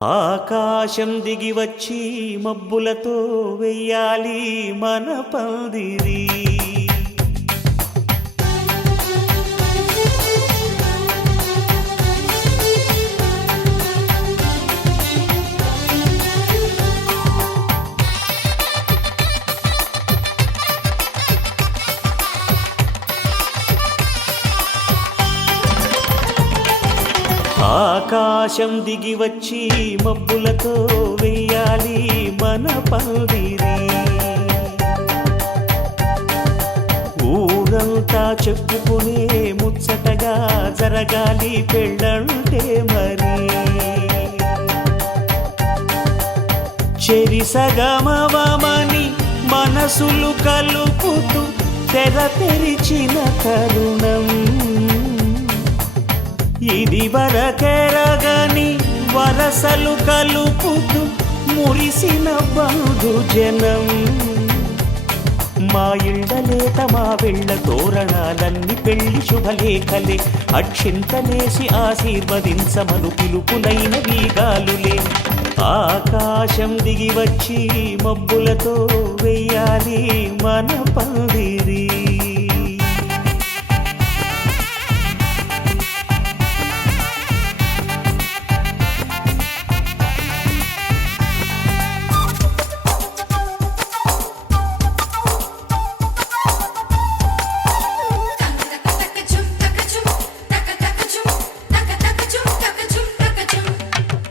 ఆకాశం దిగి వచ్చి మబ్బులతో వెయ్యాలి మన పందిరి. ఆకాశం దిగి వచ్చి మబ్బులతో వెయ్యాలి మన పందిరి. ఊరంతా చెప్పుకునే ముచ్చటగా జరగాలి పెళ్ళంటే మరి. చెరిసగమవమని మనసులు కలుపుతూ తెర తెరిచిన తరుణం ఇది వరకెరగని వరసలు కలుపుతూ మురిసిన బంధుజనం. మా ఇళ్ళలేత మా వెళ్ళ తోరణాలన్నీ పెళ్లి శుభలేఖలే. అక్షింతలేసి ఆశీర్వదించమను పిలుపులైన వీగాలులే. ఆకాశం దిగి వచ్చి మబ్బులతో వెయ్యాలి మన పందిరి.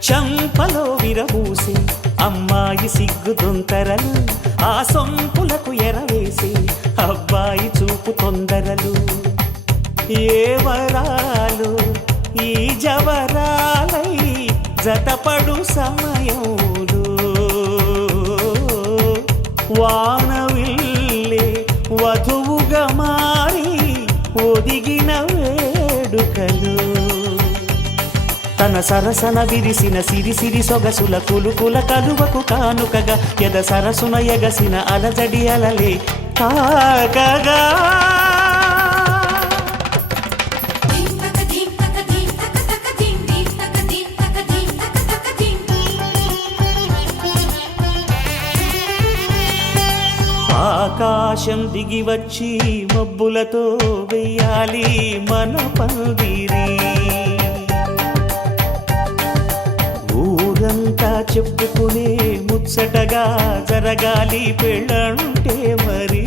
చంపలో విరబూసి అమ్మాయి సిగ్గు దొంతరలు, ఆ సొంపులకు ఎరవేసి అబ్బాయి చూపు తొందరలు. ఏ వరాలు ఈ జవరాలై జతపడు సమయంలో వానవిల్లే వధువుగా మారి ఒదిగిన వేడుకలు. తన సరసన విరిసిన సిరిసిరి సొగసుల కులుకుల కలువకు కానుకగా ఎద సరసున ఎగసిన అలజడి అలలే తాకగా. ఆకాశం దిగి వచ్చి మబ్బులతో వెయ్యాలి మన పందిరి. ఊరంతా చెప్పుకునే ముచ్చటగా జరగాలి పెళ్ళంటే మరి.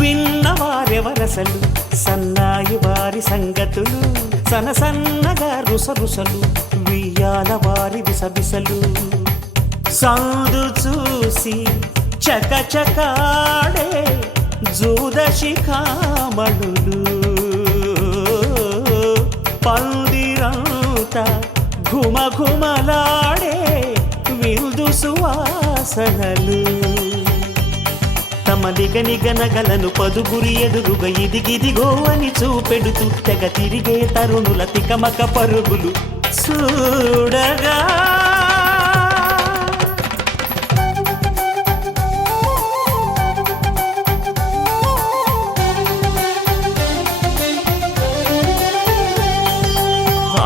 విన్నవారెవరసలు సన్నాయి వారి సంగతులు, సనసన్నగా రుసరుసలు వియ్యాల వారి విసబిసలు. సందు చూసి చకచకాడే జూదశిఖామణులు, పందిరంతా ఘుమఘుమలాడే విందు సువాసనలు. తమ నిగనిగనగలను పదుగురి ఎదురుగా ఇదిగిదిగో అని చూపెడుతూ తెగ తిరిగే తరుణుల తికమక పరుగులు చూడగా.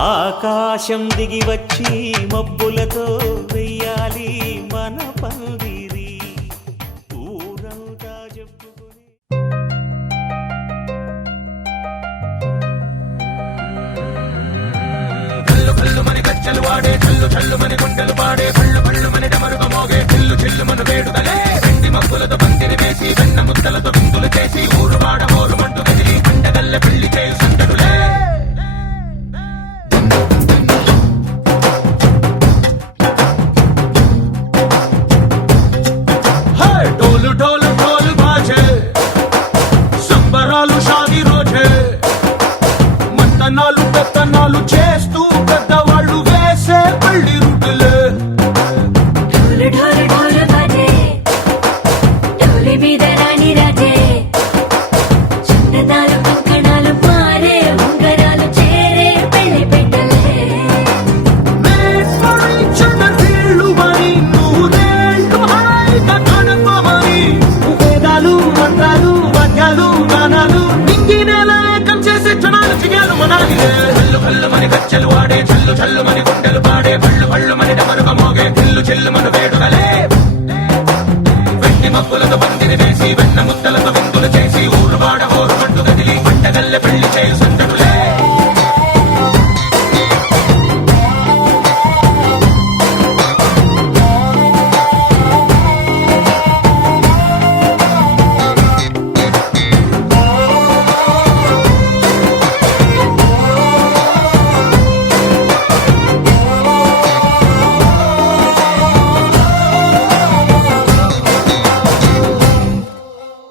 ఆకాశం దిగి వచ్చి మబ్బులతో వెయ్యాలి మన పందిరి. ఊరంతా చెప్పుకుని కళ్ళు కళ్ళు మని కచ్చలు వాడే, చల్లు చల్లు మని గుండెలు పాడే, కళ్ళు కళ్ళు మని డమరుగ మోగే, చిల్లు చిల్లు మను వేడుకలే. వెండి మబ్బులతో పందిరి వేసి వెన్న ముద్దలతో విందులు చేసి ఊరు వాడ మోరు మంటు కదిలి పండగల్లె పెళ్లి చేయు సందడులే. ढोल ढोल ढोल बाजे संबरालु शादी रोजे మంతనాలు పెత్తనాలు చేస్తూ పెద్దవాళ్ళు వేసే పెళ్లి రుటులే. చల్లు చల్లుమని గుండెలు పాడే పళ్ళు పళ్ళుమని డమరుక మోగే చిల్లు చిల్లుమను వేడుకలే వెండి మబ్బులతో పందిరి వేసి వెన్న ముద్దలతో విందులు చేసి ఊరువాడ హోరుమంటూ కదిలి పంటగల్లె పెళ్లి చేయు సందడులే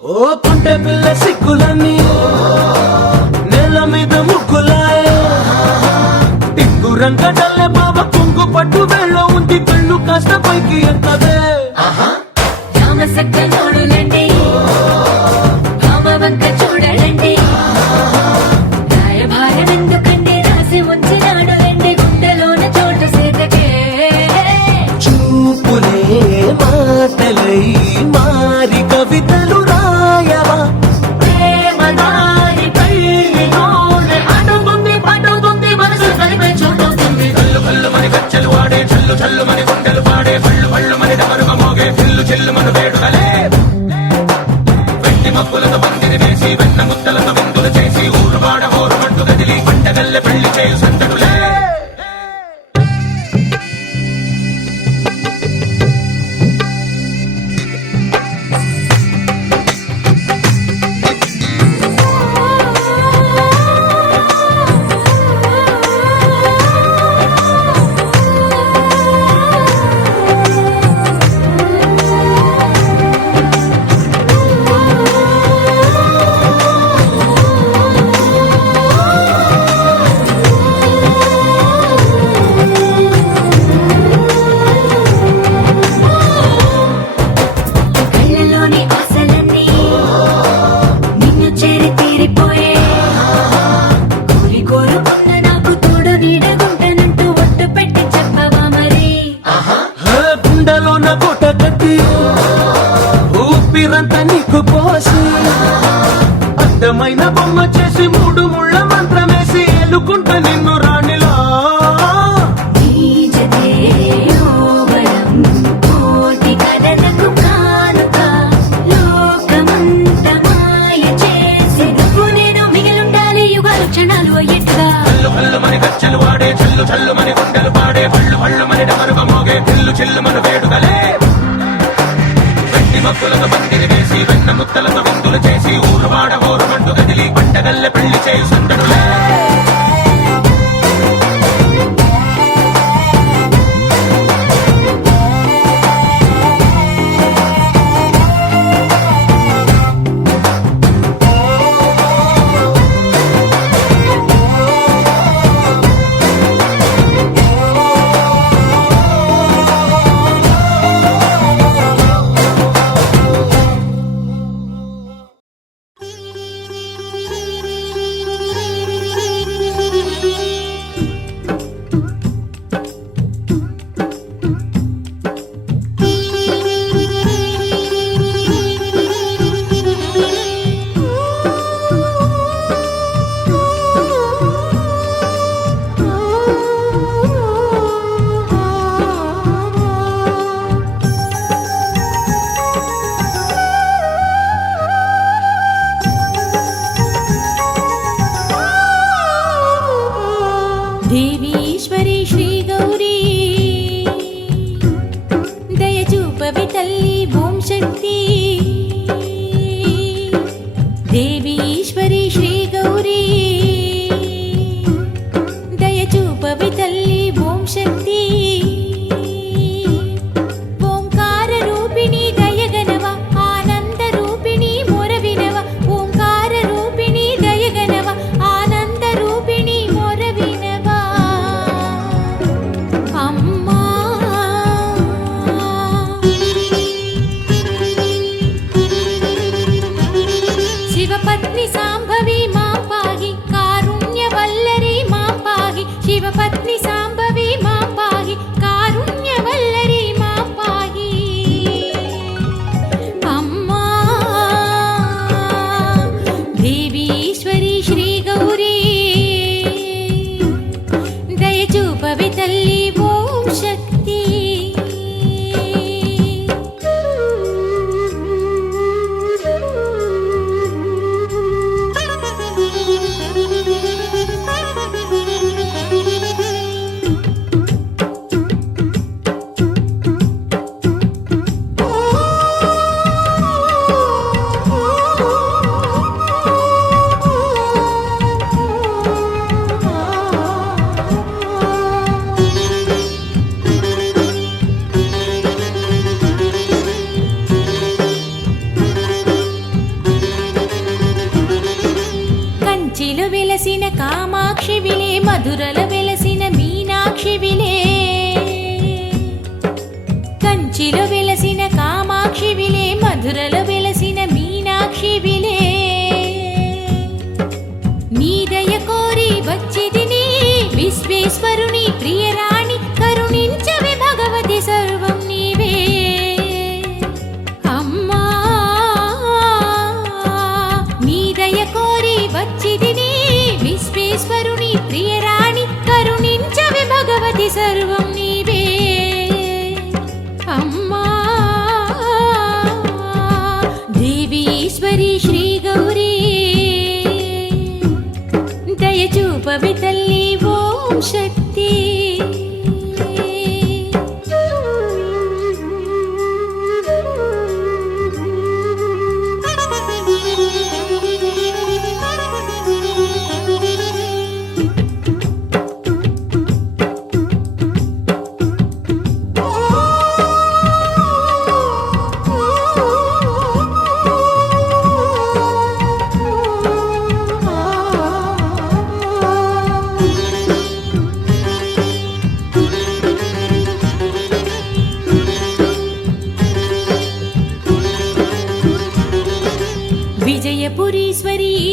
ఓ పుంటె పిల్ల సిక్కులని నెల మీద ముగ్గులాయ టింగు రంగడల్లె బాబా కుంగు పట్టు వెళ్ళ ఉంది కళ్ళు కాస్త పైకి ఎంతదే రామసక్క నోడులండి భామవంక చూడలండి రాయభారం ఎందుకండి రాసి ఉంచినాడు రండి గుండెలోన చోటు సేతకే చూపులే మాటలై మారి కవితలు రాయవా ప్రేమదారి పల్లిలోనే అడుగుంది పడుతుంది మనసు కలిపే చోటవుతుంది కల్లు కల్లుమని గజ్జలు వాడే చల్లు చల్లుమని గుండెలు పాడే పళ్ళు పళ్ళుమని డమరుక మోగే చిల్లు చిల్లుమను వేడుకలే వెండి మబ్బులతో పందిరి వేసి వెన్న ముద్దలతో విందులు చేసి ఊరువాడ హోరుమంటూ కదిలి పంటగల్లె పెళ్లి చేయు సందడులే కళ్ళలోని ఆశలన్నీ నిన్ను చేరి తీరిపోయే కోరి కోరుకున్న నాకు తోడు నీడగుంటనంటూ ఒట్టు పెట్టి చెప్పవా మరి గుండెలోన గుట కట్టి ఊపిరంతా నీకు పోసి అందమైన బొమ్మ చేసి మూడు ముళ్ళ మంత్రమేసి ఎలుకుంట నిన్ను రాణిలా నీజతే యోవరం కోటి కలలకు కానుక లోకమంత మాయ చేసి నువ్వు నేను మిగిలుండాలి యుగాలు క్షణాలు అయ్యేట్టుగా కల్లు కల్లుమని గజ్జలు వాడే చల్లు చల్లుమని గుండెలు పాడే పళ్ళు పళ్ళుమని డమరుక మోగే చిల్లు చిల్లుమను వేడుకలే వెండి మబ్బులతో పందిరి వేసి వెన్న ముద్దలతో విందులు చేసి ఊరువాడ హోరుమంటూ కదిలి పంటగల్లె పెళ్లి చేయు సందడులే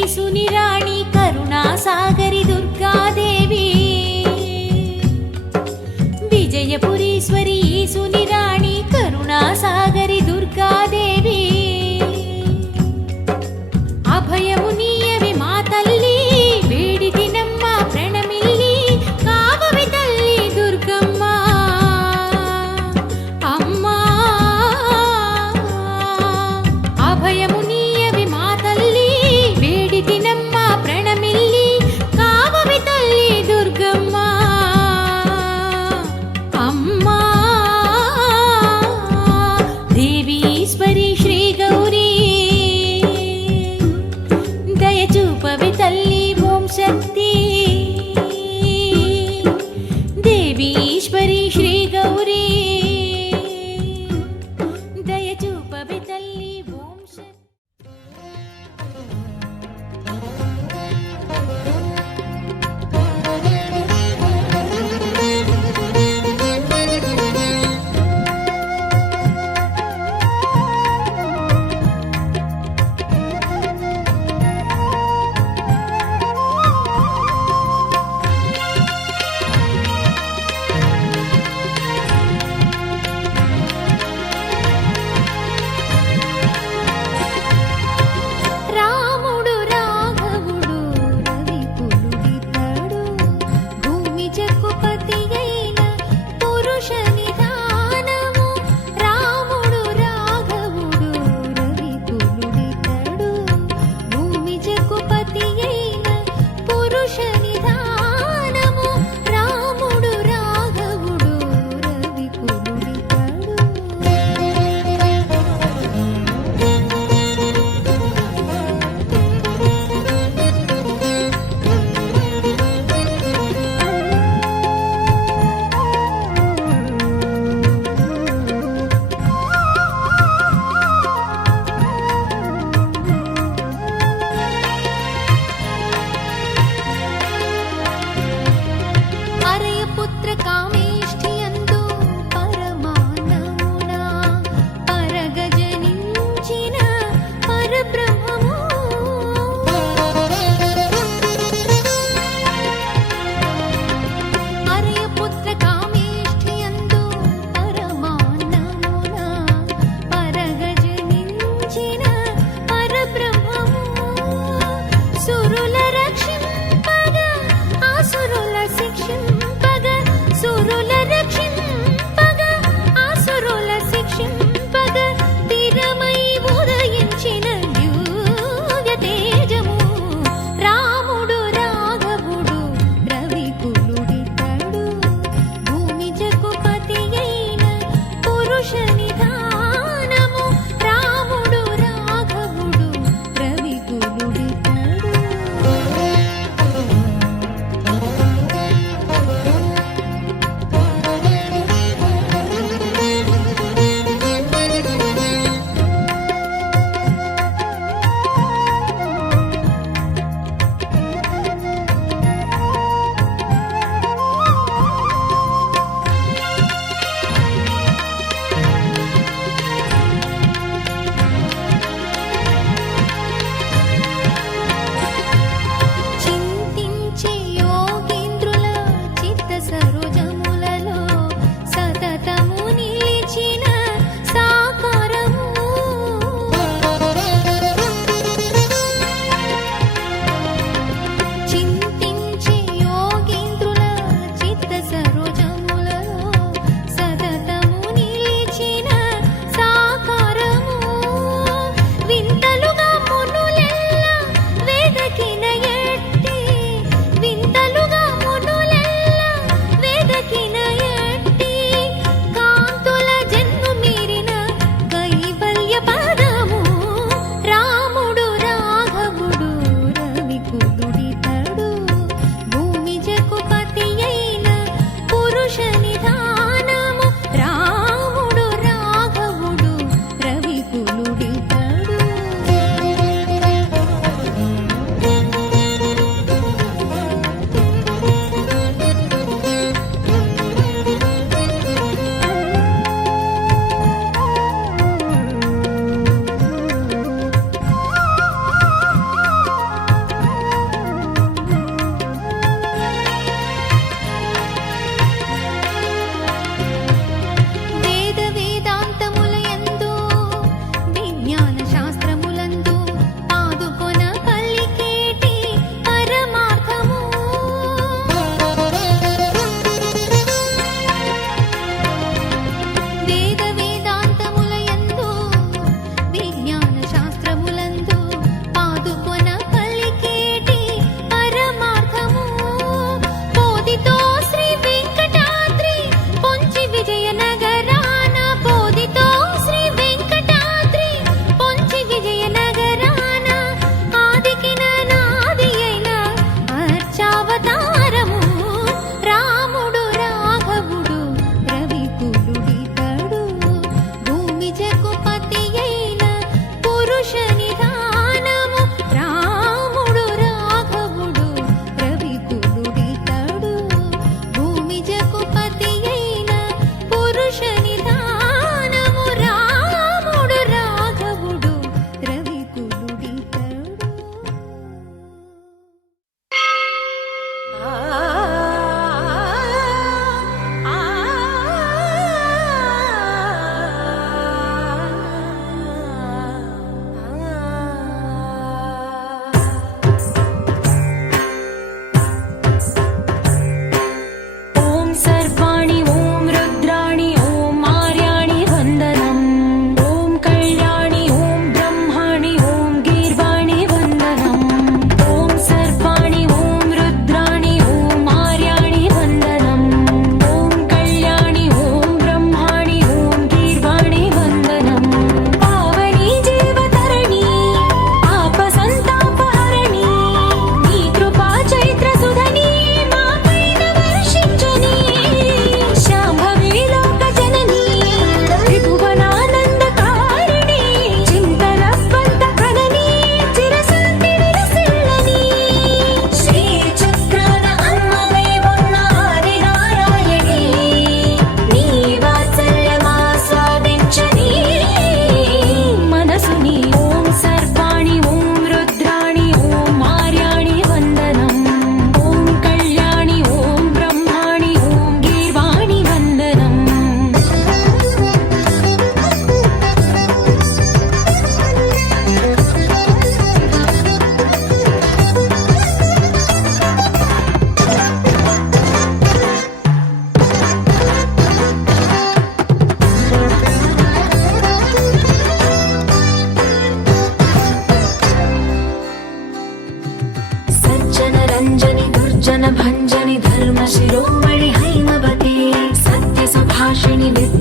ఈసుని రాణి కరుణాసాగరి దుర్గాదేవి విజయపురీశ్వరి ఈసుని రాణి కరుణాసాగరి దుర్గాదేవి అభయము నీయవి మా తల్లి వేడితినమ్మ ప్రణమిల్లి కావవి తల్లి దుర్గమ్మ అమ్మా అభయము నీయవి మా తల్లి వేడితినమ్మ ప్రణమిల్లి కావవి తల్లి దుర్గమ్మ అమ్మా దేవి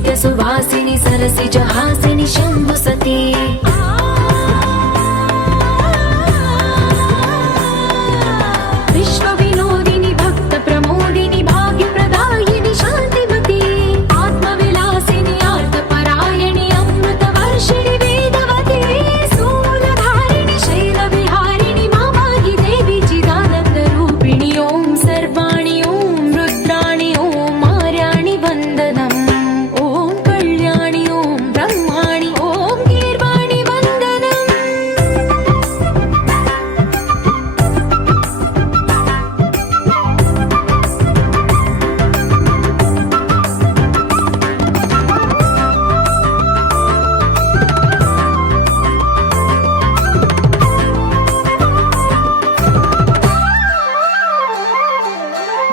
నిత్య సువాసిని సరసిజ హాసిని శంభు సతీ విశ్వ వినోదిని భక్త ప్రమోదిని భాగ్య ప్రదాయిని శాంతిమతి ఆత్మ విలాసిని ఆర్త పరాయణి అమృత వర్షిణి వేదవతి శూలధారిణి శైల విహారిణి మామాగి దేవి చిదానంద రూపిణి ఓం సర్వాణి ఓం రుద్రాణి ఓం ఆర్యాణి వందనం ఓం కళ్యాణి ఓం బ్రహ్మాణి ఓం గీర్వాణి వందనం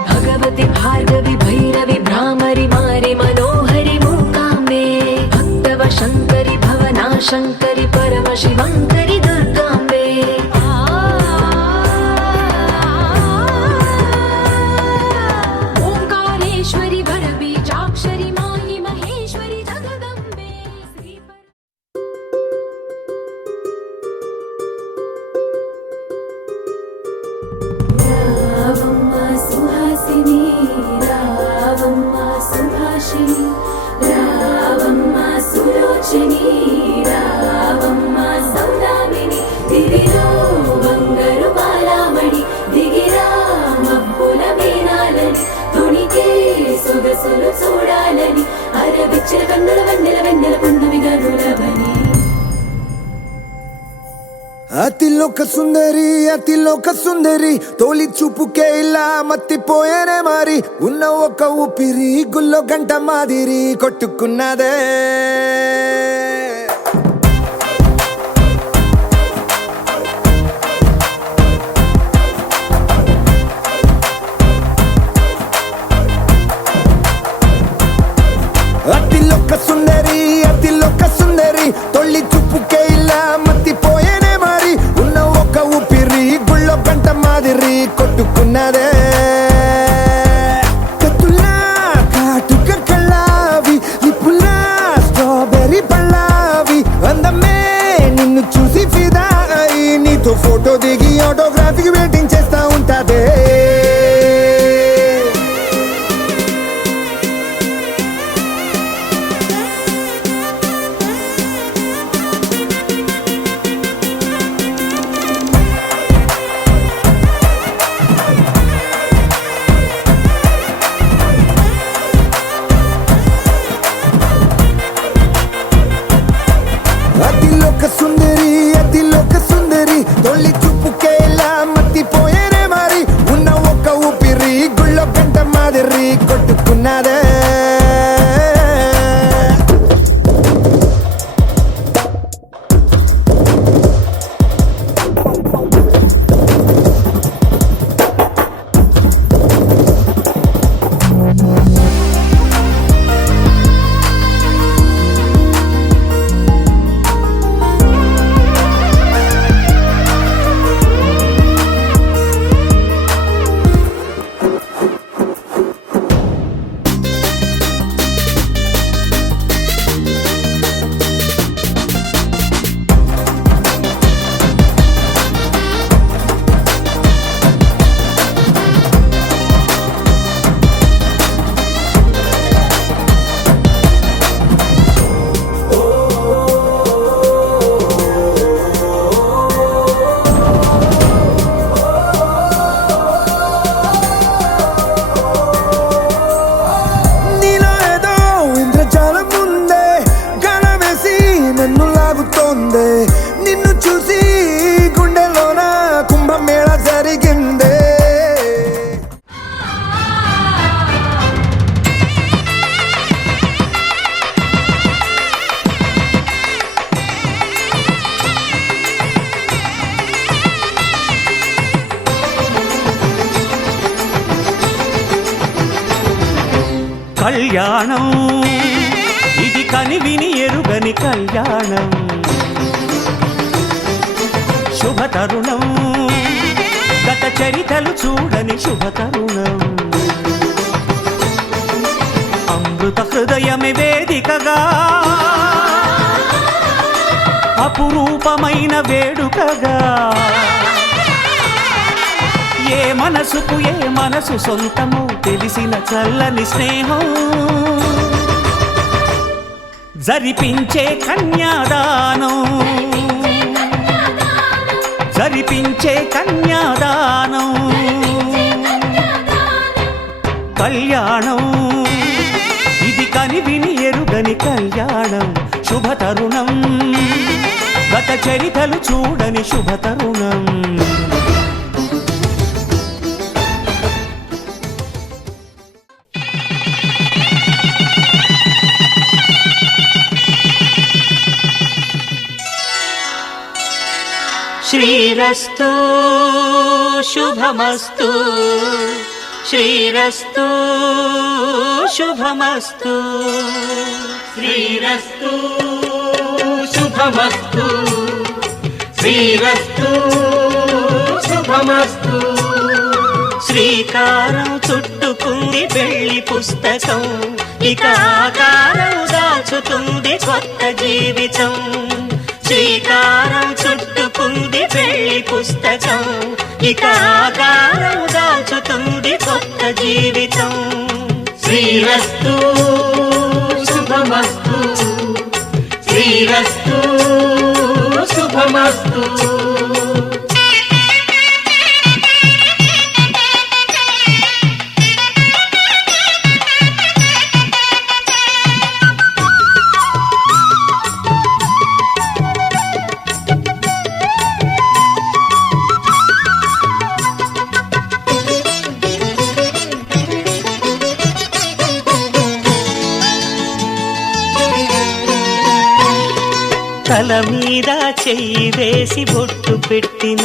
भगवति भार्गवि भैरवि भ्रामरि मारि मनोहरि मूकाम्बे भक्तव शङ्करि भवना शङ्करि परम शिवङ्करि दुर्गाम्बे ओङ्कारेश्वरि वरबीजाक्षरि मायि महेश्वरि जगदम्बे రావమ్మ సుహాసిని రావమ్మ సుభాషిణి రావమ్మ సులోచని రావమ్మ సౌదామిని దివిలో బంగారు బాలామణి దిగిరా మబ్బుల మేనాలని తుణికే సొగసులు చూడాలని అరవిచ్చిన కన్నుల వెన్నెల వెన్నెల పున్నమిగా నులవని అతిలోక సుందరి తోలి చూపుకే ఇలా మత్తిపోయేనే మారి ఉన్న ఒక ఊపిరి గుల్లో గంట మాదిరి కొట్టుకున్నదే అతిలోక సుందరి తొలి చూపుకే ఇలా మత్తిపోయేనే మారి ఉన్న ఒక ఊపిరి గుళ్ళో గంట మాదిరి కొట్టుకున్నదే కత్తులా కాటుక కళ్ళావి లిప్పులా స్ట్రాబెర్రీ పళ్ళావి అందమే నిన్ను చూసి ఫిదా అయి నీతో ఫోటో దిగి ఆటోగ్రాఫీకి వెయిటింగ్ చేస్తా ఉంటాదే అతిలోక సుందరి తొలి చూపుకే ఇలా మత్తిపోయేనే మారి ఉన్న ఒక ఊపిరి గుళ్ళో గంట మాదిరి కొట్టుకున్నదే నిన్ను చూసి గుండెలోన కుంభమేళ జరిగిందే కళ్యాణం ఇది కనివిని ఎరుగని కళ్యాణం శుభతరుణం గత చరితలు చూడని శుభతరుణం అమృత హృదయమే వేదికగా అపురూపమైన వేడుకగా ఏ మనసు సొంతమో తెలిసిన చల్లని స్నేహం జరిపించే కన్యాదానం కళ్యాణం ఇది కనివిని ఎరుగని కళ్యాణం శుభతరుణం గత చరితలు చూడని శుభతరుణం శ్రీరస్తు శుభమస్తు శ్రీరస్తు శుభమస్తు శ్రీరస్తు శుభమస్తు శ్రీరస్తు శుభమస్తు శ్రీకారం చుట్టుకుంది పెళ్లి పుస్తకం ఇక ఆకారం దాచుతుంది కొత్త జీవితం శ్రీకారం చుట్టుకుంది పెళ్లి పుస్తకం ఇక ఆకారం దాచుతుంది కొత్త జీవితం శ్రీరస్తు శుభమస్తు శ్రీరస్తు శుభమస్తు తల మీద చెయ్యి వేసి బొట్టు పెట్టిన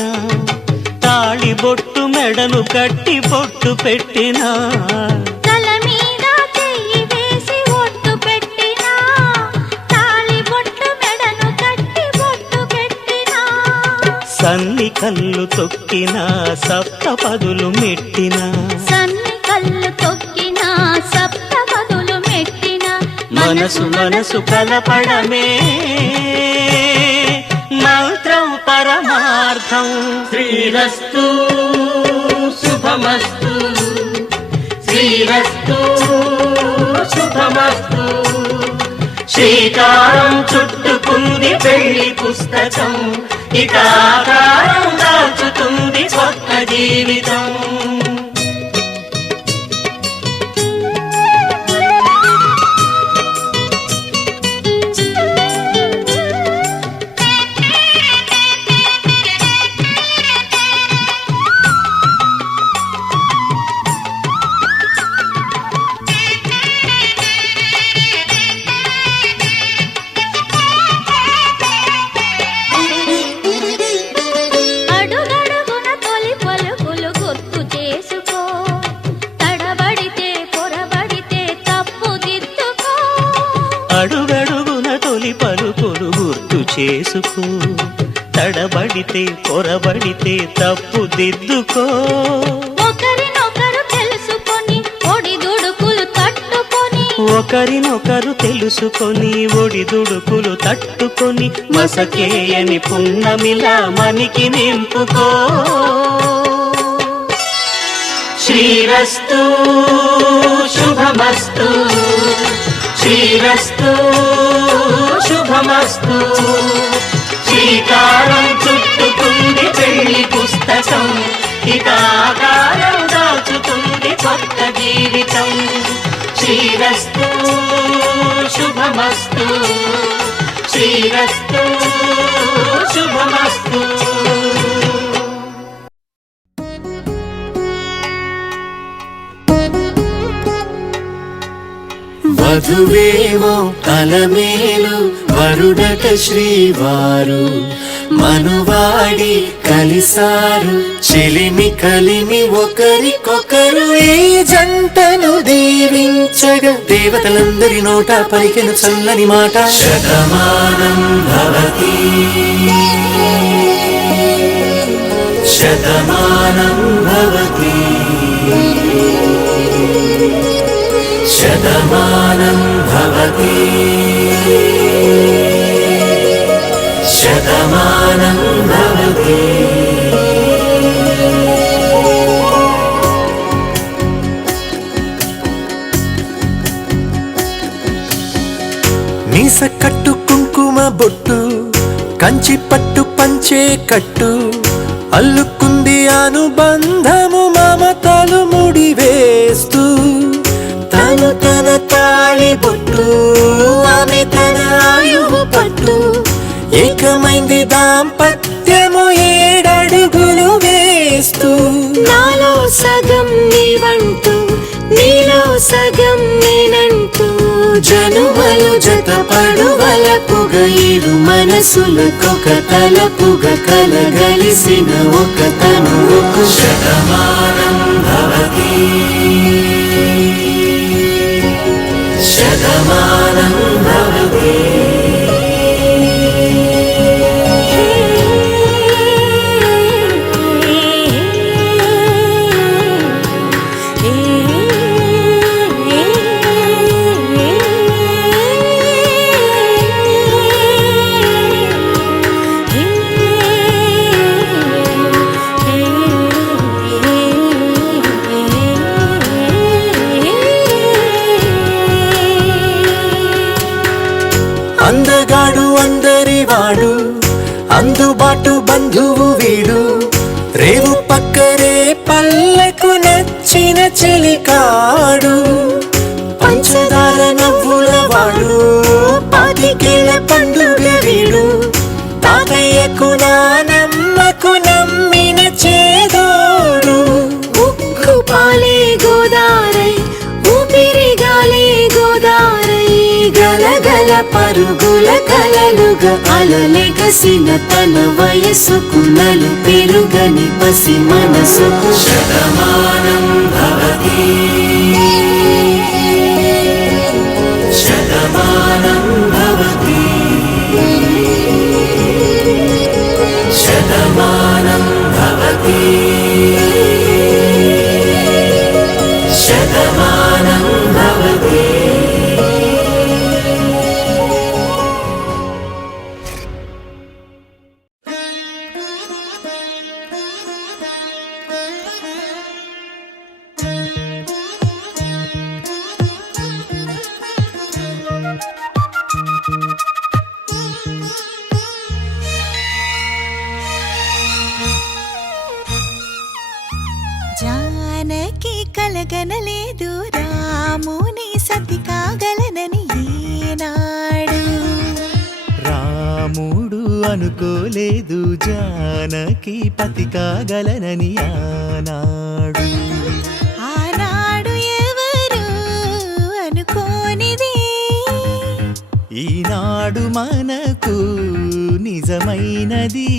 తాళి బొట్టు మెడను కట్టి బొట్టు పెట్టిన తల మీద చెయ్యి వేసి బొట్టు పెట్టిన తాళి బొట్టు మెడను కట్టి బొట్టు పెట్టిన సన్ని కళ్ళు తొక్కిన సప్తపదులు మెట్టిన సన్ని కళ్ళు తొక్కిన సప్తపదులు మెట్టిన మనసు కలపడమే మంత్రం పరమార్థం శ్రీరస్తు శుభమస్తు శ్రీరస్తు శుభమస్తు శ్రీకారం చుట్టుకుంది పెళ్లి పుస్తకం ఇక ఆకారం దాచుతుంది కొత్త జీవితం అడుగడుగున తొలి పలుకులు గుర్తు చేసుకో తడబడితే పొరబడితే తప్పు దిద్దుకో ఒకరినొకరు తెలుసుకొని ఒడిదుడుకులు తట్టుకొని ఒకరినొకరు తెలుసుకొని ఒడిదుడుకులు తట్టుకొని మసకేయని పున్నమిలా మనికి నింపుకో శ్రీరస్తు శుభమస్తు శ్రీరస్తు శుభమస్తు శ్రీకారం చుట్టుకుంది పెళ్లి పుస్తకం ఇక ఆకారం దాచుతుంది కొత్త జీవితం శ్రీరస్తు శుభమస్తు శ్రీరస్తు శుభమస్తు వధువేమో అలమేలు వరుడట శ్రీవారు మనువాడి కలిసారు చెలిమి కలిమి ఒకరికొకరు ఈ జంటను దీవించగా దేవతలందరి నోట పలికెను చల్లని మాట శతమానం భవతి శతమానం భవతి శతమానం భవతి శతమానం భవతి. మీస కట్టు కుంకుమ బొట్టు కంచి పట్టు పంచే కట్టు అల్లుకుంది అనుబంధము మమతలు ముడివేస్తూ తను తన తాళి బొట్టు ఆమె తన ఆయువు పట్టు ఏకమైంది దాంపత్యము 7 అడుగులు వేస్తూ నాలో సగం నీవంటూ నీలో సగం నేనంటూ జనుమలు జతపడువలపుగ 7 మనసులకొక తలపుగ కలగలిసిన ఒక తనువుకు శతమానం భవతి శతమానం భవతి. అందగాడు అందరివాడు అందుబాటు బంధువు వీడు రేవు పక్కరే పల్లెకు నచ్చిన చెలికాడు పంచదార నవ్వుల వాడు 25 ఏళ్ల పండుగ వీడు తాతయ్యకు నానమ్మకు నమ్మిన చేదోడు ఉక్కు పాలే గోదారై ఊపిరి గాలే గోదారై గలగల పరుగుల కలలుగా అలలెగసిన తన వయసుకు నలు పెరుగని పసి మనసుకు శతమానం భవతి శతమానం భవతి శతమానం భవతి శతమానం భవతి. జానకి కలగనలేదు రాముని సతి కాగలనని ఈనాడు రాముడు అనుకోలేదు జానకి పతి కాగలనని ఆనాడు ఆనాడు ఎవరు అనుకోనిది ఈనాడు మనకు నిజమైనది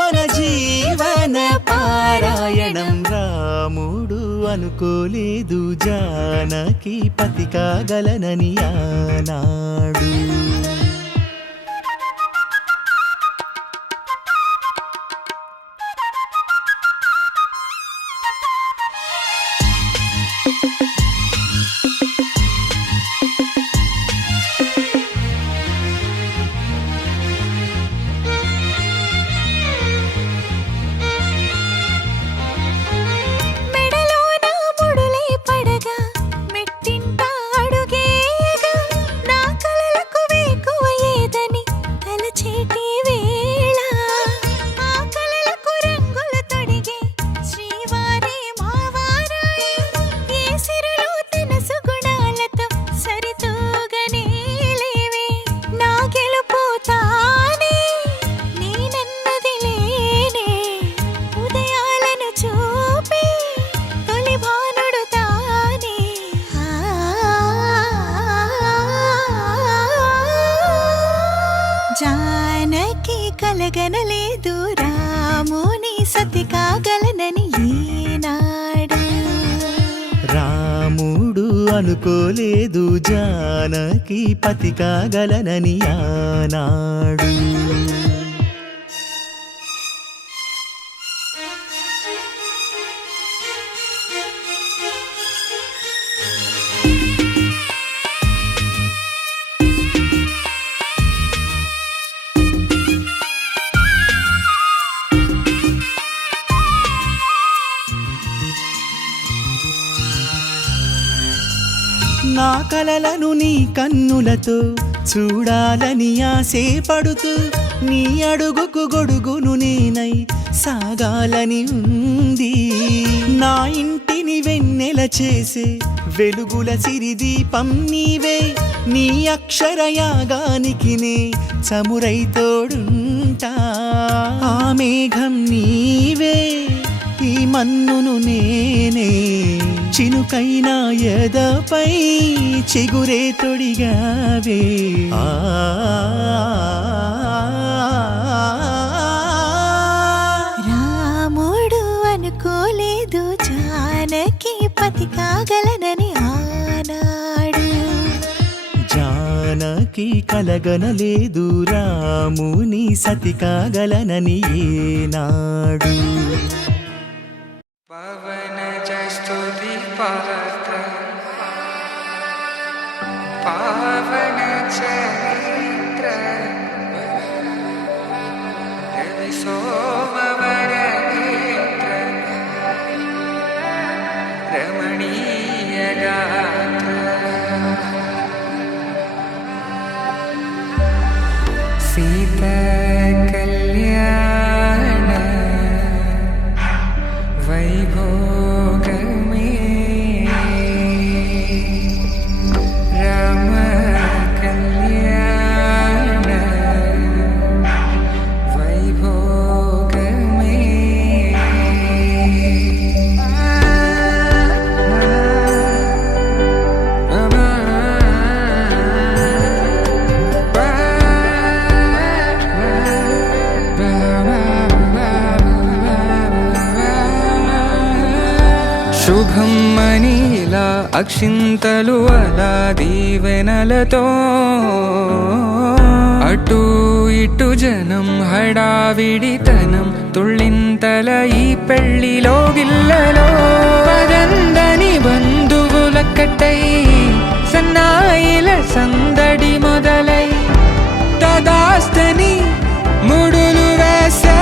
మన జీవన పారాయణం రాముడు అనుకోలేదు జానకి పతి కాగలనని ఆనాడు జానకి కలగనలేదు రాముని సతి కాగలనని ఈనాడు రాముడు అనుకోలేదు జానకి పతి కాగలనని ఆనాడు నా కలలను నీ కన్నులతో చూడాలని ఆసే పడుతూ నీ అడుగుకు గొడుగును నేనై సాగాలని ఉంది. నా ఇంటిని వెన్నెల చేసే వెలుగుల సిరిదీపం నీవే. నీ అక్షరయాగానికి నే చమురై తోడుంటా. ఆ మేఘం నీవే, ఈ మన్నును నేనే. చినుకైనా ఎదపై చిగురే తొడిగావే. రాముడు అనుకోలేదు జానకి పతి కాగలనని ఆనాడు. జానకి కలగనలేదు రాముని సతి కాగలనని ఏనాడు. పవన జస్తుతి పాత్ర పావన చరిత్ర రవి సోమవర నేత్ర రమణీయ గాత్ర సీతా కళ్యాణ వైభోగమే రామ కళ్యాణ వైభోగమే. శుభం మనీలా అక్షింతలు అలా దీవెనలతో అటు ఇటు జనం హడావిడితనం తుళ్ళింతల ఈ పెళ్లిలో గిల్లలో పదందని బంధువుల కట్టై సన్నాయిల సందడి మొదలై తదాస్తని ముడులు వేసే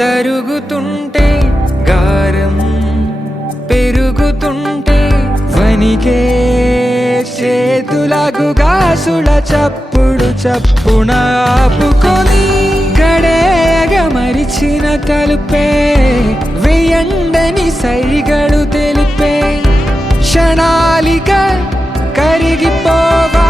తరుగుతుంటే గారం పెరుగుతుంటే వనికే చేతులకు గాసుల చప్పుడు చప్పున ఆపుకొని గడేగ మరిచిన తలుపే వెయ్యండని సైగడు తెలిపే క్షణాలిక కరిగిపోవా.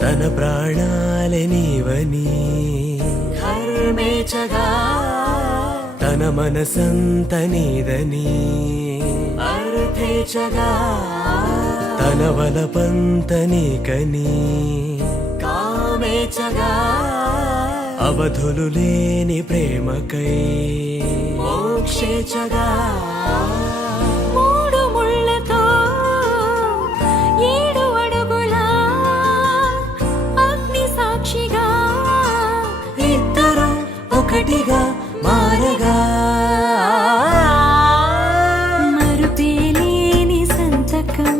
తన ప్రాణాలే నీవని తన మనసంత నీదని యథేచ్ఛగా తన వలపంత నీకని కామేచ్ఛగా అవధులు లేని ప్రేమకై మోక్షేచ్ఛగా మూడు ముళ్ళతో 7 అడుగుల అగ్ని సాక్షిగా ఇద్దరు ఒకటిగా మారగా మరుపేలేని సంతకం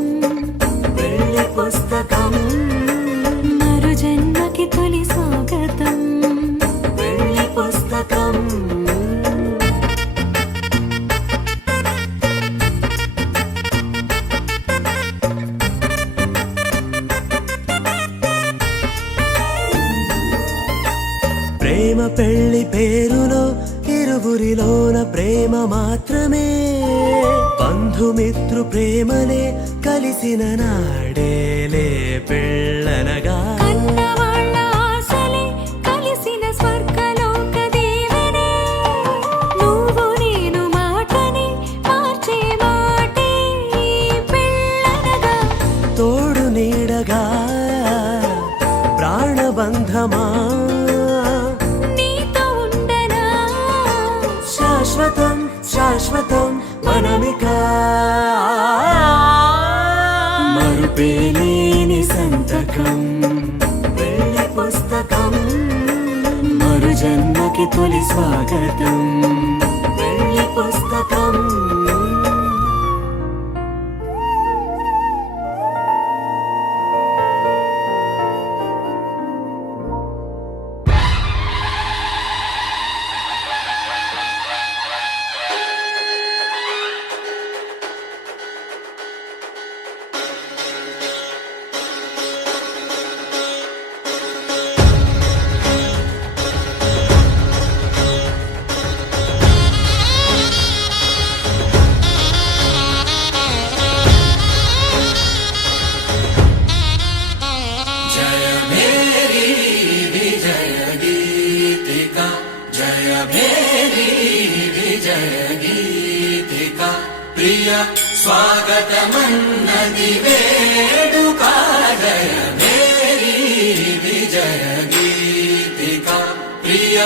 వెళ్ళి పుస్తకం మరు జన్మకి తొలి స్వాగతం వెళ్ళి పుస్తకం ప్రేమ పెళ్లి పేరులో ఇరువురిలోన ప్రేమ మాత్రమే బంధుమిత్రు ప్రేమలే కలిసిన నాడేలే పెళ్ళనగా కన్నవాళ్ళ ఆశలే కలిసిన స్వర్గలోక దీవెనే నువ్వు నేను మాటని మార్చే మాటే పెళ్ళనగా తోడు నీడగా ప్రాణబంధమా నీతో ఉండనా శాశ్వతం శాశ్వతం మనమిక మరుపేలేని సంతకం వెళ్ళి పుస్తకం మరు జన్మకి తొలి స్వాగతం వెళ్ళి పుస్తకం ప్రియ స్వాగతమన్నది వేడుక జయ మేరీ విజయ గీతిక ప్రియ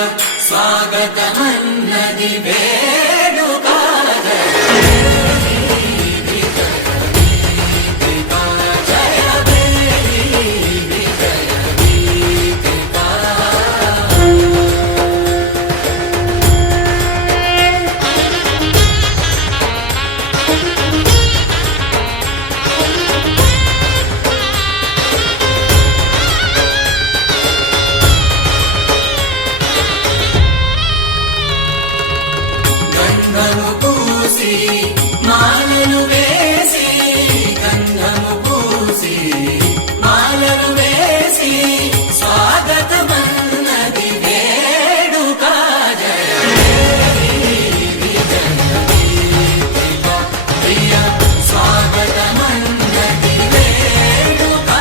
స్వాగతమన్నది వేడుక గంధము పూసి మాలలు వేసి గంధము పూసి మాలలు వేసి స్వాగతమన్నది వేడుక జయ ప్రియ స్వాగతమన్నది వేడుక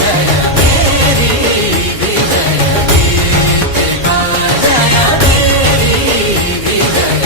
జయ మేరీ విజయ గీతిక జయ మేరీ విజయ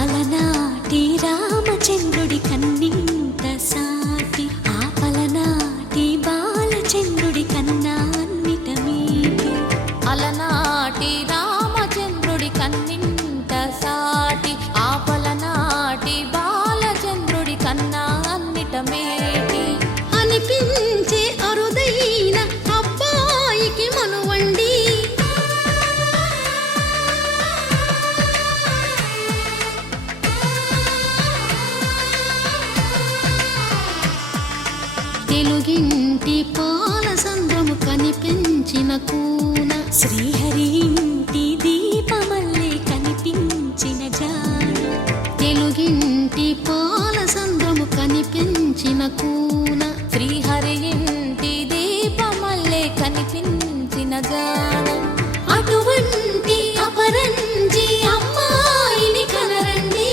అలనాటి రామచంద్రుడి కన్నింత సాటి ఆపలనాటి బాలచంద్రుడి కన్నా అన్నిట మీటి అలనాటి రామచంద్రుడి కన్నింత సాటి ఆపలనాటి బాలచంద్రుడి కన్నా అన్నిట మేటి అనిపించే అరుదైన అబ్బాయికి మనువండి తెలుగింటి పాల సంద్రము కనిపించిన కూన శ్రీహరి ఇంటి దీపమల్లే కనిపించిన జాడ తెలుగింటి పాల సంద్రము కూన శ్రీహరి ఇంటి దీపమల్లే కనిపించిన జాడ అటువంటి అపరంజి అమ్మాయిని కనరండి.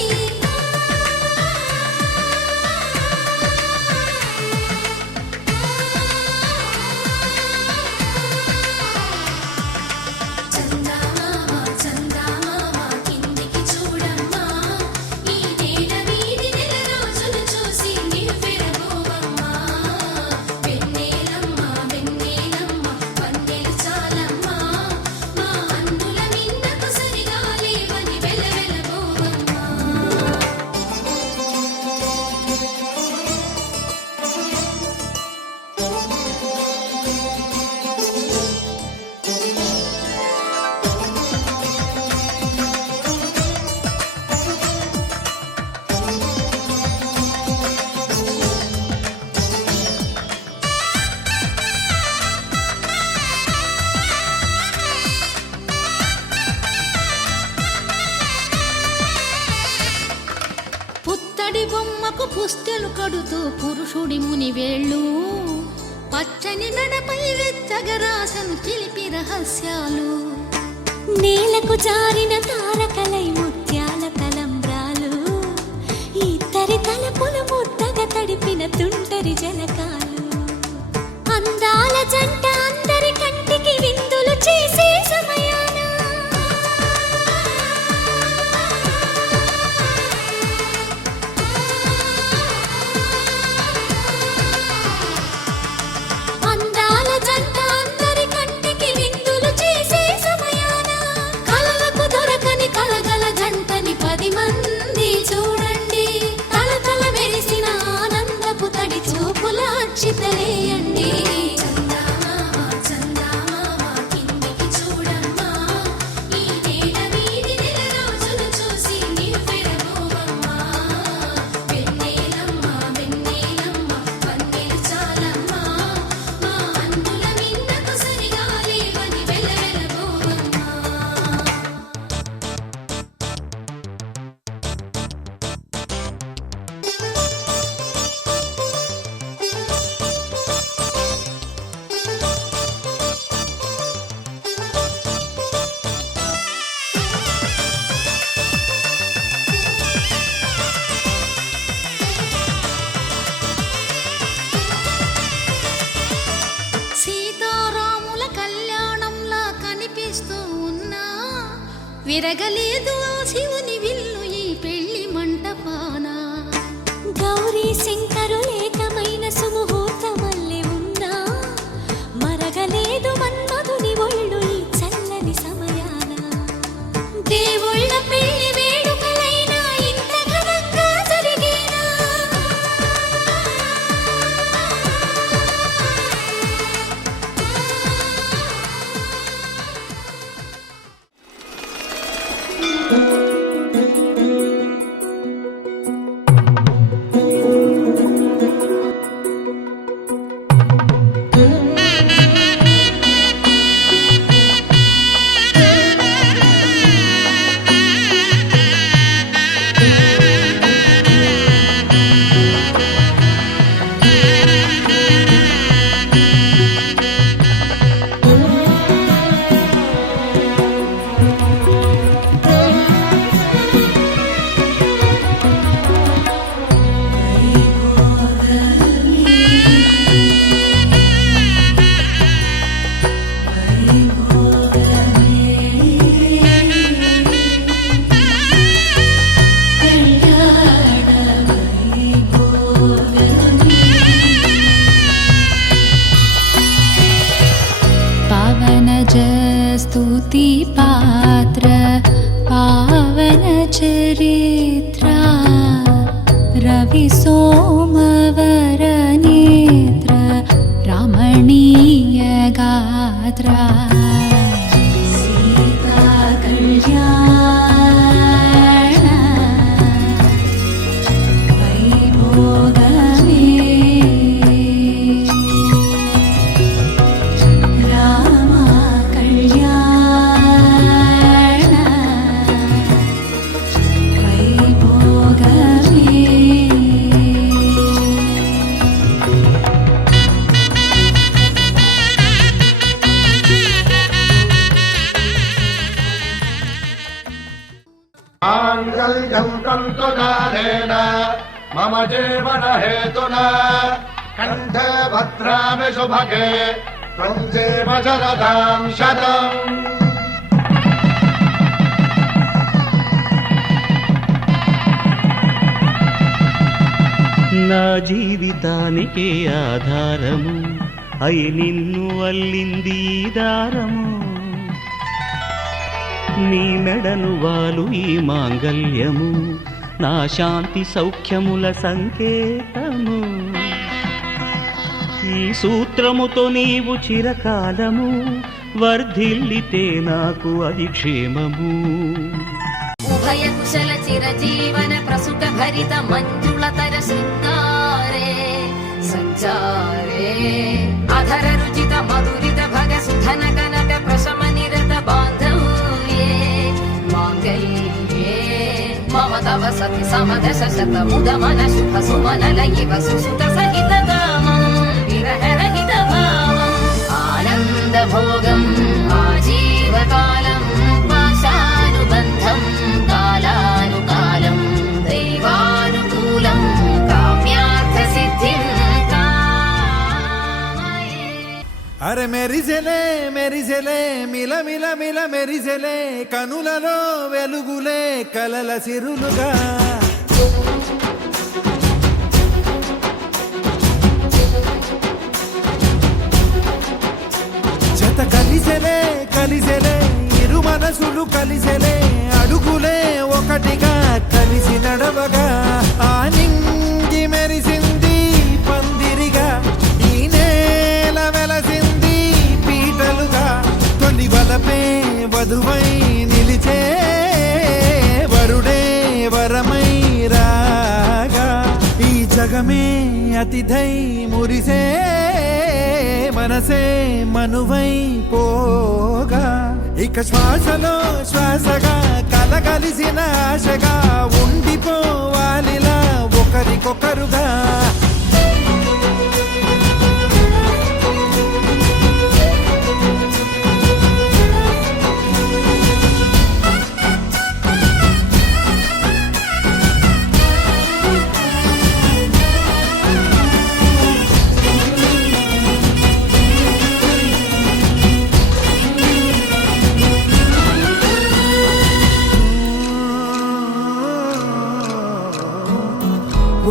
పుత్తడి బొమ్మకు పుస్తెలు కడుతూ పురుషుడి ముని వేళ్ళు పచ్చని నడపై వెచ్చగరాసను చిలిపి రహస్యాలు నేలకు జారిన తారకలై ముత్యాల తలంబ్రాలు ఇద్దరి తలపులు ముద్దగా తడిపిన తుంటరి జలకాలు అందాల జంట అందరి కంటికి విందులు చేసే సమయాన అందాల జంట అందరి కంటికి విందులు చేసే సమయాన కలలకు దొరకని కలగల జంటని 10 మంది చూడండి. తలతల మెరిసిన ఆనందపు తడి చూపుల అచ్చితలేయండి. సీతారాముల కళ్యాణంలా కనిపిస్తూ ఉన్నా విరగలేదు ఆ శివుని విల్లు ఈ పెళ్లి మంటపాన. గౌరీ శంకరు లేకమైన సుముహూర్తమల్లె ఉన్నా మరగలేదు మన్మధుని ఒళ్ళు ఈ చల్లని సమయాన. దేవుళ్ళ పెళ్లి వేడుకలైనా ఇంత ఘనంగా జరిగేనా? स्तुति पात्र पावन चरित्रा रवि सोमवर नेत्र रमणीय गात्रा सीता कल्याण वैभोगमे बलेन मम जीवन हेतुना कंठे भद्रामि शुभगे त्वं जीव शरदां शतम्। నా జీవితానికి ఆధారము అయి నిన్ను అల్లింది ఈ దారము నీ మెడను వాలు ఈ మాంగల్యము నా శాంతి సౌఖ్యముల సంకేతము ఈ సూత్రముతో నీవు చిరకాలము వర్ధిల్లితే నాకు అది క్షేమము ఉభయ కుశల చిరజీవన ప్రసుక భరిత మంజుళతర శృంగారే సంచారే అధర రుచిత మధురిత భగ సుధన కనక ప్రశమ నిరత బాంధవ్యే మాంగళ్యే మమ తవ సతి సమదశ శత ముదమన శుభ సుమనల ఇవ సుసుత సహిత కామం విరహ రహిత భావం ఆనంద భోగం ఆజీవకాలం పాశానుబంధం కాలానుకాలం దైవానుకూలం కామ్యార్థ సిద్ధిం కామయే। అరే మెరిసెలే మెరిసెలే మిల మిల మిల మెరిసెలే కనులలో వెలుగులే కలల సిరులుగా జత కలిసెలే కలిసెలే ఇరు మనసులు కలిసెలే అడుగులే ఒకటిగా కలిసి నడవగా ఆ నింగి మెరిసింది పందిరిగా ఈ నేల వెలసింది పీటలుగా తొలి వలపే వధువై నిలిచే వరుడే వరమై రాగా ఈ జగమే అతిథై మురిసే మనసే మనువై పోగా ఇక శ్వాసలో శ్వాసగా కలగలిసిన ఆశగా ఉండిపోవాలిలా ఒకరికొకరుగా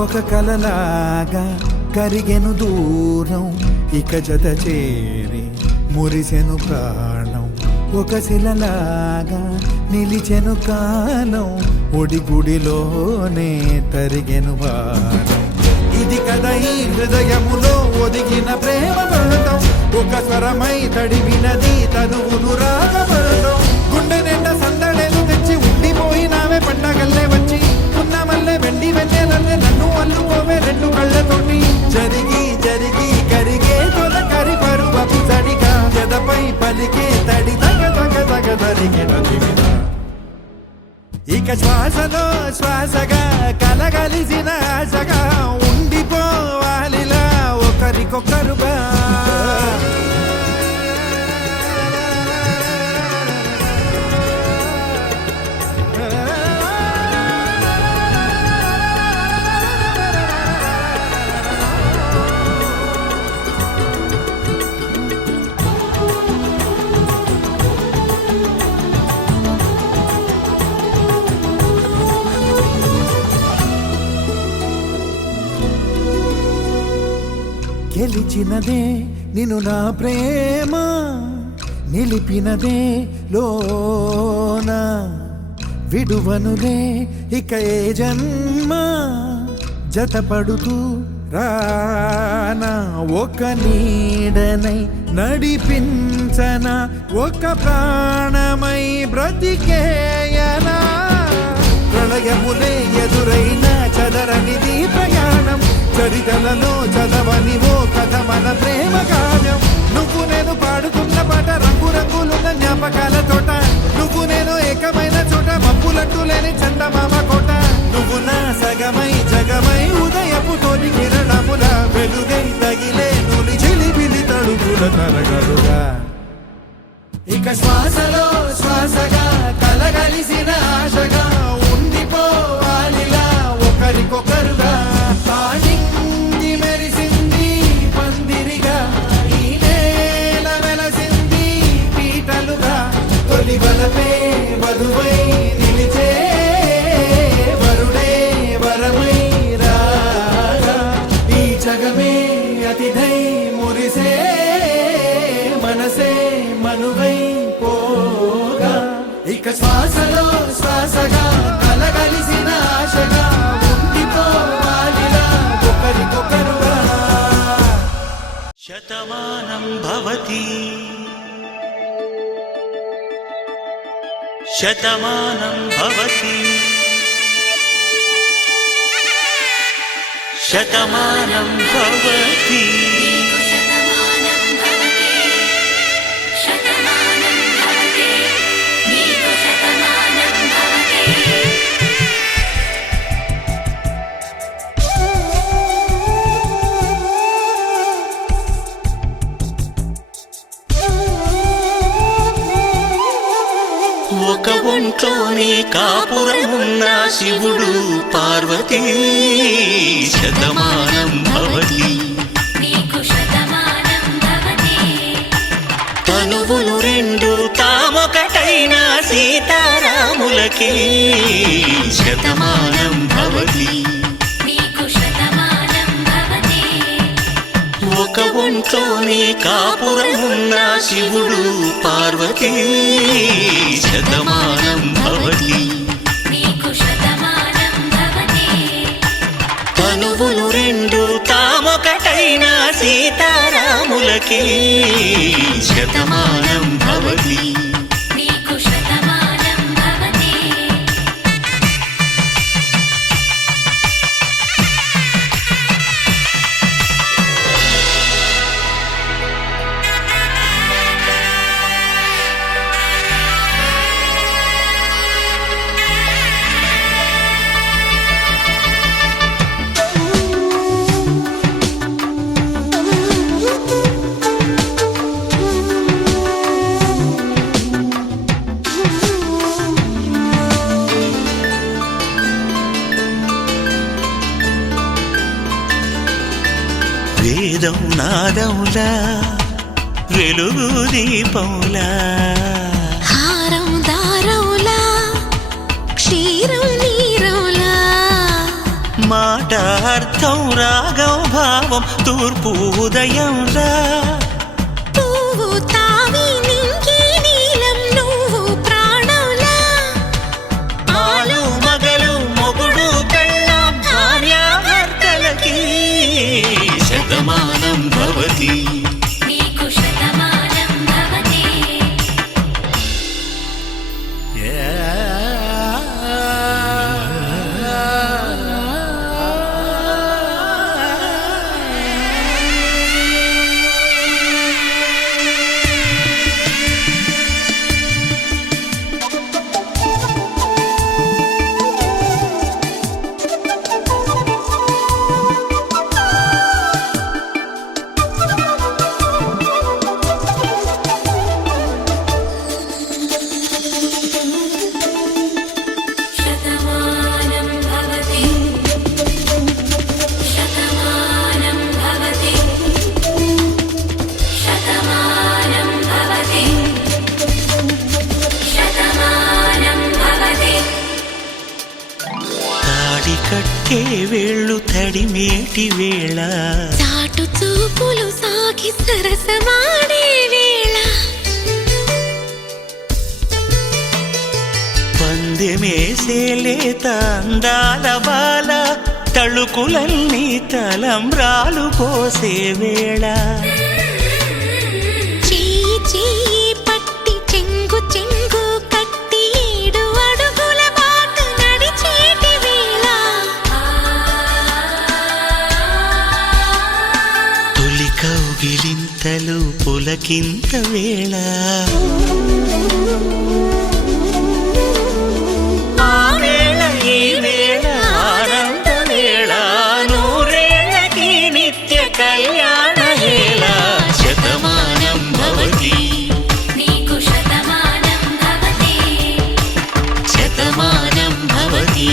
ఒక కలలాగా కరిగెను దూరం ఇక జత చేరి మురిసెను ప్రాణం ఒక శిలలాగా నిలిచెను కాలం ఒడిగుడిలోనే తరిగెను వారం ఇది కదా ఈ హృదయములో ఒదిగిన ప్రేమ పర్వతం ఒక స్వరమై తడివినది తనువును రాగపడటం గుండె నిండా సందడేలు తెచ్చి ఉండిపోయినావే పండగల్లే వచ్చి మల్లె వెండి వెన్నెలల్లే నన్ను అల్లుకోవే రెండు కళ్ళతోటి జరిగి జరిగి కరిగే తొలకరి పరువపు తడిగా జదపై పలికే తడి తగ తగ తగ తరిగిన దివిన ఇక శ్వాసలో శ్వాసగా కలగలిసిన ఆశగా ఉండిపోవాలిలా ఒకరికొకరుగా గెలిచినదే నిన్ను నా ప్రేమ నిలిపినదే లోన విడువనులే ఇక ఏ జన్మ జతపడుతూ రానా ఒక నీడనై నడిపించన ఒక ప్రాణమై బ్రతికేయనా ప్రళయములే ఎదురైన చదరనిది ప్రయాణం చరితలలో చదవని ఓ కథ మన ప్రేమ కావ్యం నువ్వు నేను పాడుతున్న పాట రంగు రంగులున్న జ్ఞాపకాల తోట నువ్వు నేను ఏకమైన చోట మబ్బులంటూ లేని చందమామ కోట నువ్వు నా సగమై జగమై ఉదయపు తోటి కిరణముల వెలుగై తగిలే నులి చిలిబిలి తడుగుల తరగలుగా ఇక శ్వాసలో శ్వాసగా కలగలిసిన ఆశగా ఉండిపోవాలిలా ఒక జగమే అతిథై మురిసే మనసే మనువై పోగా ఇక శ్వాసలో శ్వాసగా కలగలిసిన ఆశగా ఉండిపోవాలిలా ఒకరికొకరుగా శతమానం భవతి శతమానం భవతి శతమానం భవతి ఒక ఒంట్లోనే కాపురమున్న శివుడు పార్వతీ శతమానం భవతి తనువులు రెండు తామొకటైన సీతారాములకి శతమానం భవతి ఒక ఒంట్లోనే కాపురమున్న శివుడు పార్వతీ శతమానం భవతి తనువులు రెండు తామొకటైన సీతారాములకి శతమానం భవతి వేదం నాదములా వెలుగు దీపములా హారం దారవులా క్షీరం నీరవులా మాట అర్థం రాగం భావం తూర్పు ఉదయంలా పువ్వు తావి నింగి నీలం నువ్వు ప్రాణంలా ఆలు మగలు మొగుడు పెళ్ళాం భార్యాభర్తలకి శతమానం భవతి కట్టే వేళ్ళు తడిమేటి వేళ చాటు చూపులు సాగి సరసమాడే వేళ పందెమేసేలేత అందాల బాల తళుకులన్నీ తలంబ్రాలు పోసే వేళ చెయ్యి చెయ్యి పట్టి చెంగు చెంగు కట్టి 7 అడుగుల బాట నడిచేటి వేళ తొలి కౌగిలింతలు పులకింత వేళ కళ్యాణ హేళ శతమానం భవతి శతమానం భవతి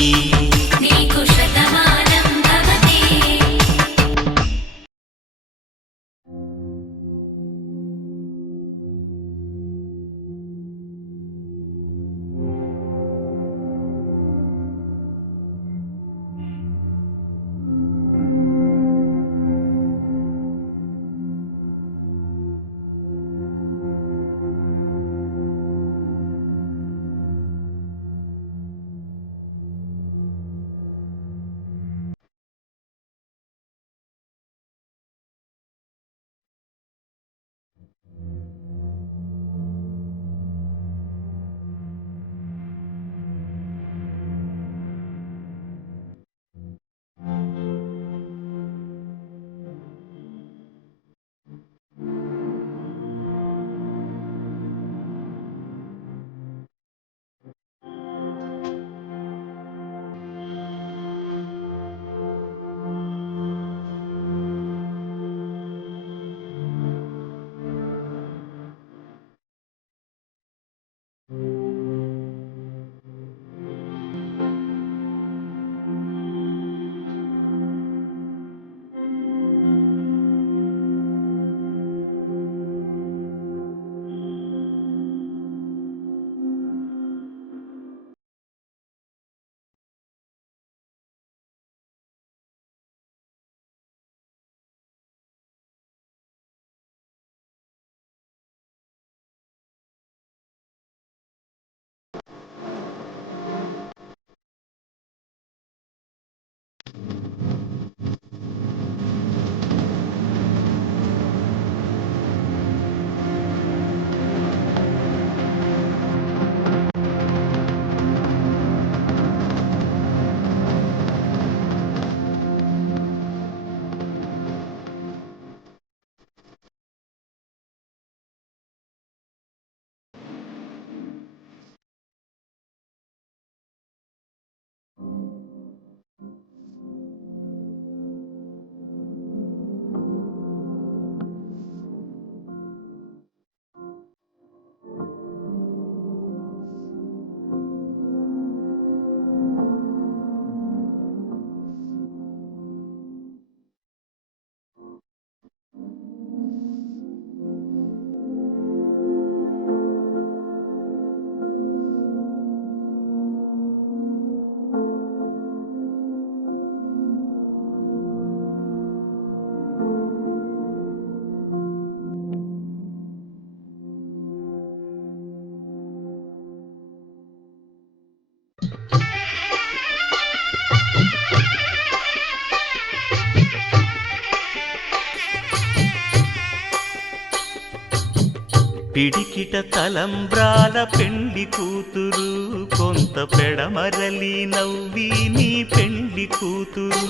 పిడికిట తలంబ్రాల పెండి కూతురు కొంత పెడమరలి నవ్వి నీ పెండి కూతురు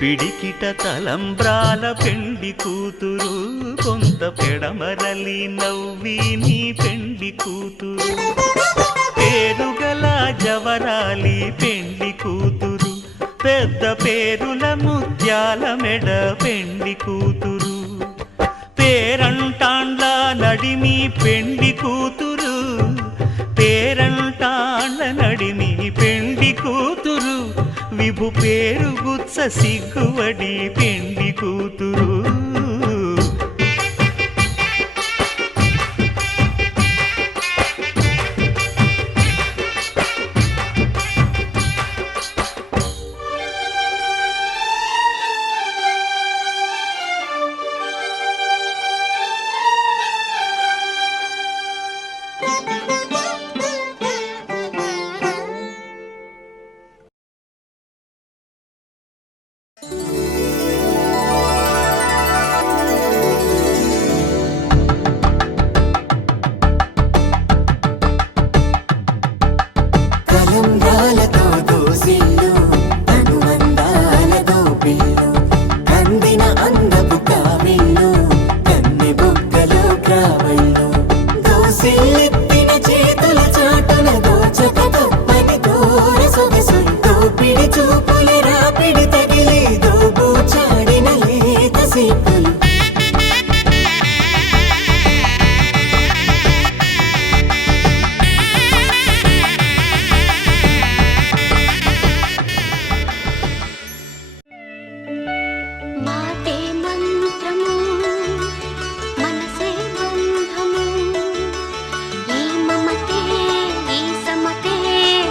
పిడికిట తలంబ్రాల పెండి కూతురు కొంత పెడమరలి నవ్వి నీ పెండి కూతురు పేరుగల జవరాలి పెండి కూతురు పెద్ద పేరుల ముత్యాల మెడ పెండి కూతురు పేరంటాండ్ల నడిమి పెండి కూతురు పేరంటాండ్ల నడిమి పెండి కూతురు విభు పేరు గుత్స సిగ్గువడి పెండి కూతురు కలంబ్రాలతో దోసిల్లు అనువందాలతో పిల్లు కందిన అందపు కావిళ్ళు కన్నె బొగ్గలో గ్రావళ్ళు దోసిల్లెత్తిన చేతుల చాటున దోచక తప్పని దూర సొగసులు దోపిడి చూపుల రాపిడి తగిలి దోబూచాడిన లేత సీపులు మాటే మంత్రము మనసే బంధము ఈ మమతే ఈ సమతే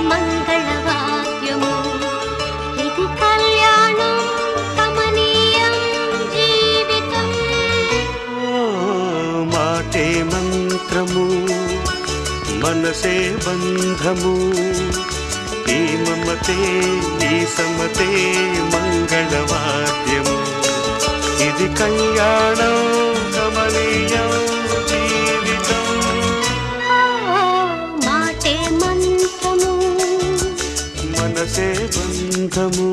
మంగళవాద్యము ఇది కళ్యాణం కమనీయం జీవితం మాటే మంత్రము మనసే బంధము ఈ మమతే ఈ సమతే మంగళవాద్యము ఇది కళ్యాణం కమనీయం జీవితం మాటే మంత్రము మనసే బంధము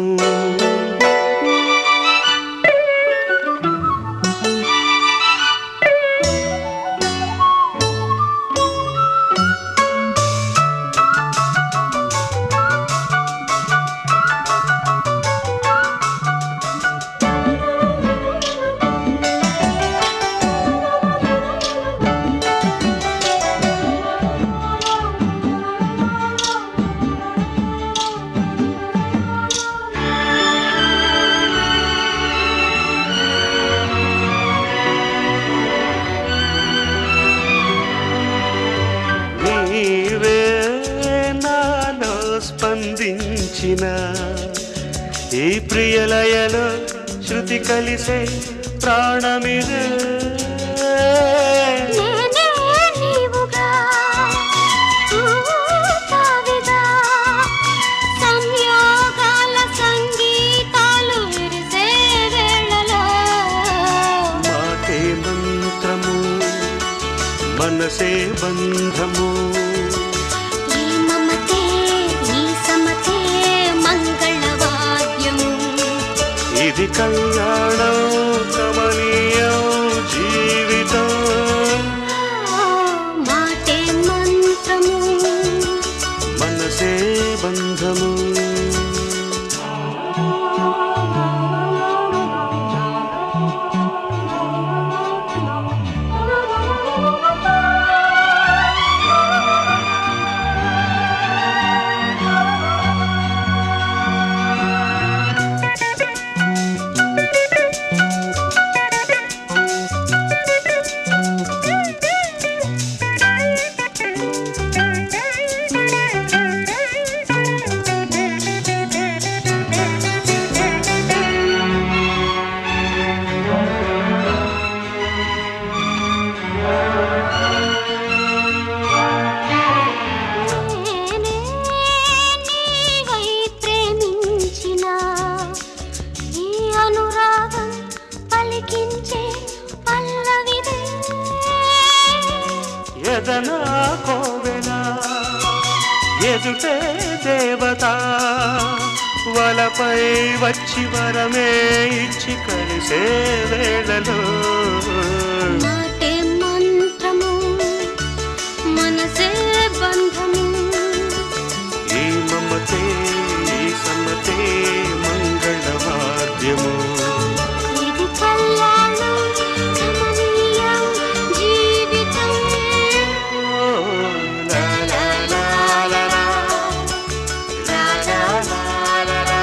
నీవే నాలో స్పందించిన ఈ ప్రియలయలో శృతి కలిసే ప్రాణమిదే నేనే నీవుగా తావిగా సంయోగాల సంగీతాలు విరిసే వేళలో మాటే మంత్రము మనసే బంధము ఈ మమతే ఈ సమతే మంగళవాద్యము ఇది కళ్యాణం కమనీయం జీవితం మాటే మంత్రము మనసే బంధము ఎదనా కోవెల ఎదుటే దేవత వలపై వచ్చి వరమే ఇచ్చి కలిసే వేళలో మాటే మంత్రము మనసే బంధము ఈ మమతే ఈ సమతే మంగళవాద్యము ఇది కళ్యాణం రమణీయం జీవితం లా లా లా లా లా. లా లా లా లా లా.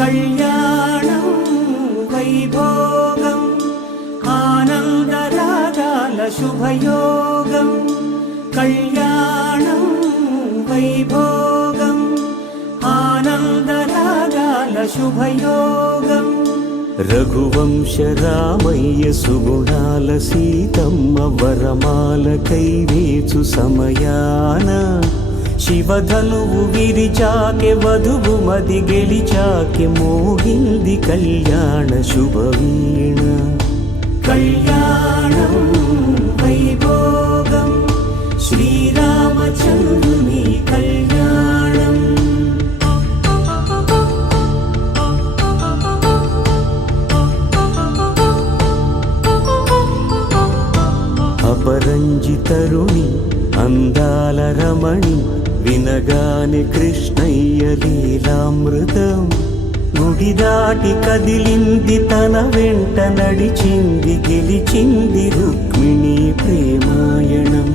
కళ్యాణం వైభోగం ఆనందరాగాల శుభయోగం కళ్యాణం వైభోగం ఆనందరాగాల శుభయోగం రఘువంశ రామయ్య సుగుణాల సీతమ్మ వరమాల కైవేచు సమయాన శివధనువు విరిచాకె వధువు మది గెలిచాకె మోగింది కళ్యాణ శుభవీణ కళ్యాణం వైభోగం శ్రీరామచంద్రుని కళ్యాణం అపరంజి తరుణి అందాల రమణి వినగాని కృష్ణయ్య లీలామృతం గుడి దాటి కదిలింది తన వెంట నడిచింది గెలిచింది రుక్మిణి ప్రేమాయణం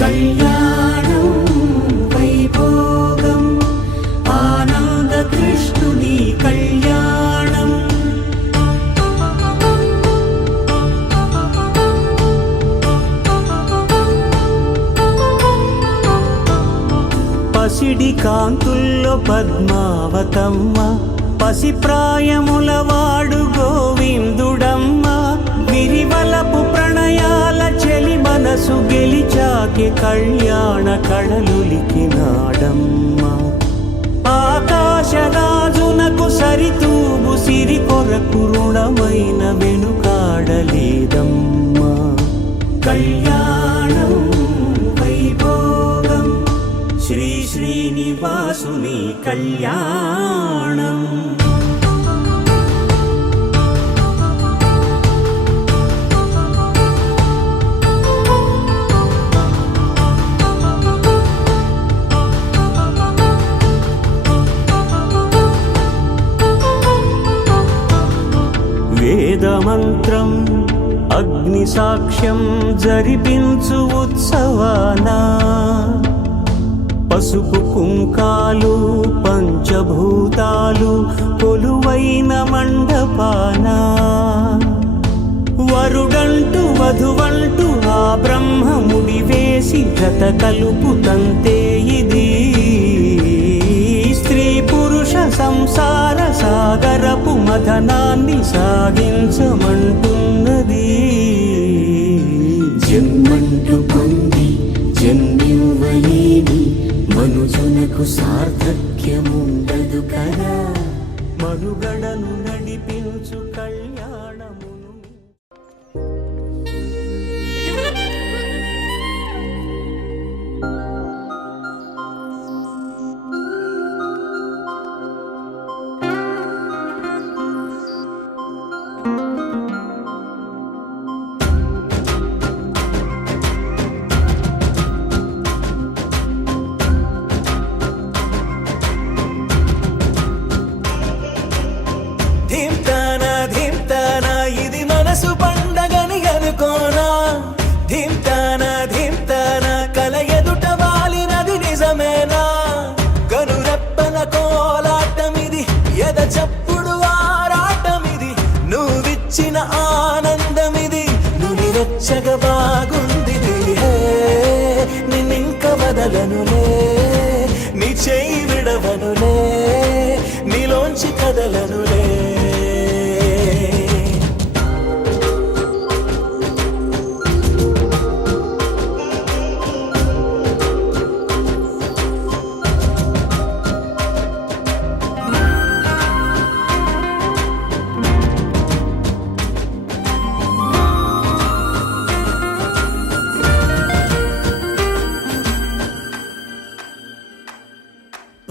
కళ్యాణం వైభోగం ఆనంద కృష్ణుని కళ్యాణం పసిడి కాంతుల్లో పద్మావతమ్మ పసిప్రాయముల వాడు గోవిందుడమ్మ విరివలపు ప్రణయాల చెలి మనసు గెలిచాకే కళ్యాణ కళలులికినాడమ్మ ఆకాశరాజునకు సరితూగు సిరి కొరకు రుణమైన వెనుకాడలేదమ్మా కళ్యాణం వైభోగం శ్రీ శ్రీనివాసుని కళ్యాణం వేదమంత్రం అగ్ని సాక్ష్యం జరిపించు ఉత్సవానా పసుపు కుంకాలు పంచభూతాలు కొలువైన మండపాన వరుడంటూ వధువంటూ ఆ బ్రహ్మముడి వేసి జత కలుపుతంతే ఇది స్త్రీ పురుష సంసార సాగరపు మథనాన్ని సాగించమంటున్నది జన్మంటూ పొంది జన్మివ్వలేని మనుజునకు సార్థక్యముండదు కదా మనుగడను నడిపించు కళ్యాణమును ధీమ్తానా ఇది మనసు పండగని అనుకోనా ధీమ్తానా కల ఎదుట వాలినది నిజమేనా కనురెప్పల కోలాటమిది ఎద చప్పుడు ఆరాటమిది నువ్విచ్చిన ఆనందమిది నుని వెచ్చగా బాగుంది నిన్నింక వదలనులే నీ చేయి విడవ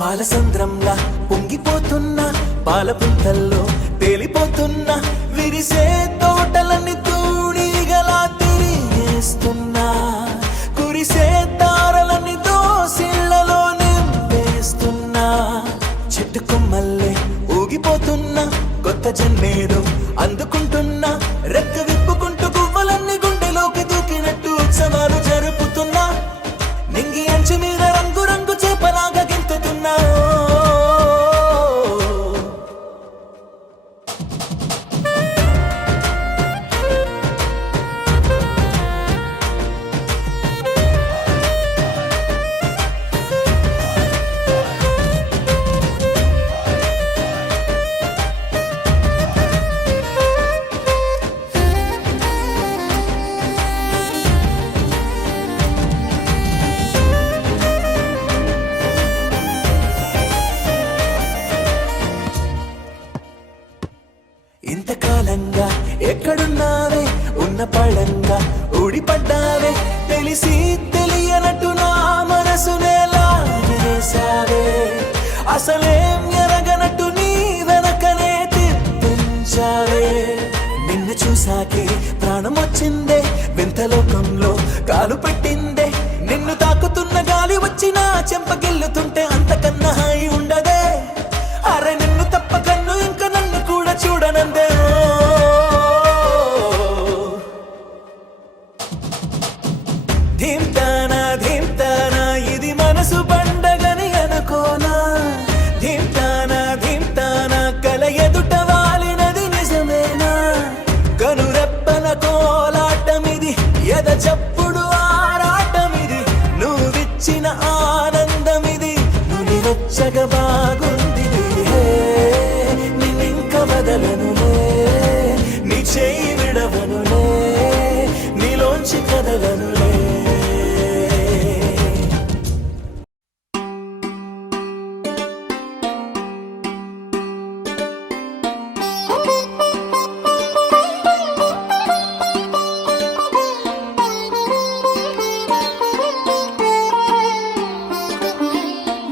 పాలసంద్రంలా పొంగిపోతున్నా పాల పుంతల్లో తేలిపోతున్నా విరిసే తోటలన్నీ తూణీగలా తిరిగేస్తున్నా కురిసే తారలన్నీ దోసిళ్లలో నింపేస్తున్నా చెట్టు కొమ్మల్లే ఊగిపోతున్నా కొత్త జన్మేదో అందుకుంటున్నా రెక్క విప్పుకుంటూ గువ్వలన్నీ గుండెలోకి దూకినట్టు ఉత్సవాలు జరుపుతున్నా నింగి అంచు మీద రంగు రంగు చేపలాగా గింతుతున్నా ఇంతకాలంగా ఎక్కడున్నావే ఉన్న పళంగా ఊడిపడ్డావే తెలిసి తెలియనట్టు నా మనసునే లాగేశావే అసలేం ఎరగనట్టు నీ వెనకనే తిప్పించావే నిన్ను చూసాకే ప్రాణం వచ్చిందే వింత లోకంలో కాలు పెట్టిందే నిన్ను తాకుతున్న గాలి వచ్చి నా చెంపగిల్లుతుంటే అంతకన్నా హాయి ఉండదే అరే నిన్ను తప్ప కన్ను ఇంకా నన్ను కూడా చూడనందే ధీమ్తానా ధీమ్తానా ఇది మనసు పండగని అనుకోనా ధీమ్తానా ధీమ్తానా కల ఎదుట వాలినది నిజమేనా కనురెప్పల కోలాటమిది ఎద చప్పుడు ఆరాటమిది నువ్విచ్చిన ఆనందమిది నువ్వు వచ్చగా బాగుంది నిన్నింక వదలనులే నీ చేయి విడవనులే నీలోంచి కదలనులే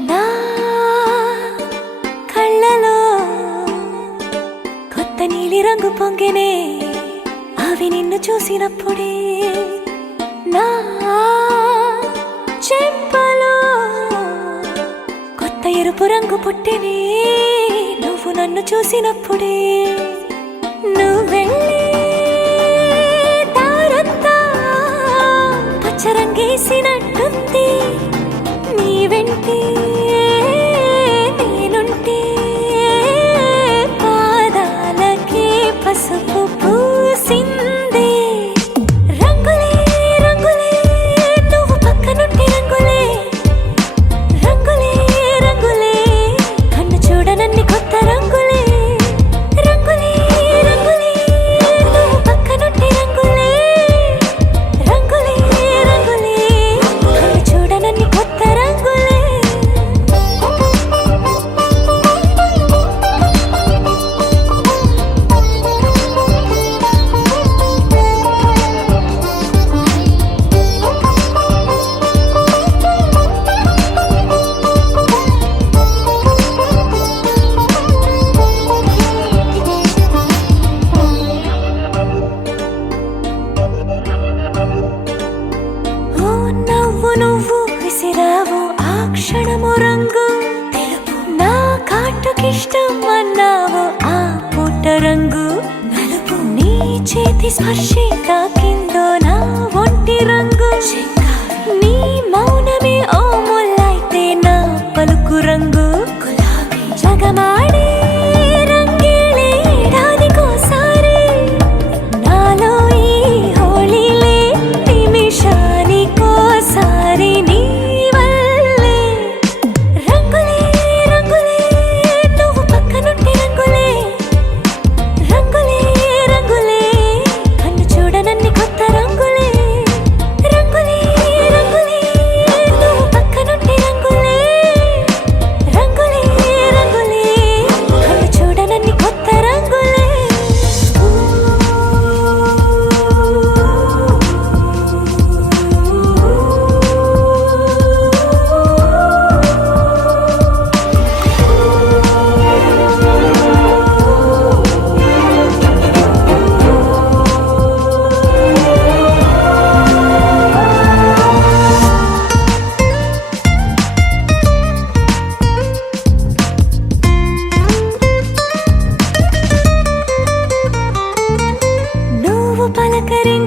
నా కళ్ళలో కొత్త నీలి రంగు పొంగినే అవి నిన్ను చూసినప్పుడే నా చెంపలో కొత్త ఎరుపు రంగు పుట్టినే నువ్వు నన్ను చూసినప్పుడే నువ్వెళ్ళే దారంతా పచ్చరంగేసినట్టుంది నీ వెంటే నేనుంటే పాదాలకే పసుపు పూసిందే రంగులే రంగులే నువ్వు పక్కనుంటే రంగులే రంగులే రంగులే కన్ను చూడనన్ని కొత్త రంగులే రంగులే రంగులే నువ్వు పక్కనుంటే రంగులే రంగులే రంగులే కన్ను చూడనన్ని కొత్త రంగులే ఓ నవ్వు నువ్వు విసిరావు ఆ క్షణము రంగు తెలుపు నా కాటుకిష్టం అన్నావు ఆ పుట్ట రంగు నలుపు నీ చేతి స్పర్శే తాకిందో నా ఒంటి రంగు నీ మౌనమే ఓ ముల్లైతే నా పలుకు రంగు జగమాడే రంగేళే ఏడాదికోసారి నాలో ఈ హోళీలే నిమిషానికోసారి నీ వల్లే రంగులే రంగులే నువ్వు పక్కనుంటే రంగులే రంగులే రంగులే కన్ను చూడనన్ని కొత్త రంగులే రంగులే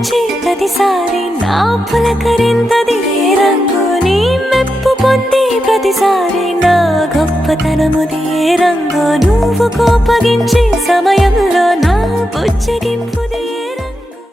వచ్చే ప్రతిసారి నా పులకరింతది ఏ రంగు నీ మెప్పు పొందే ప్రతిసారి నా గొప్పతనముది ఏ రంగు నువ్వు కోపగించే సమయంలో నా బుజ్జగింపుది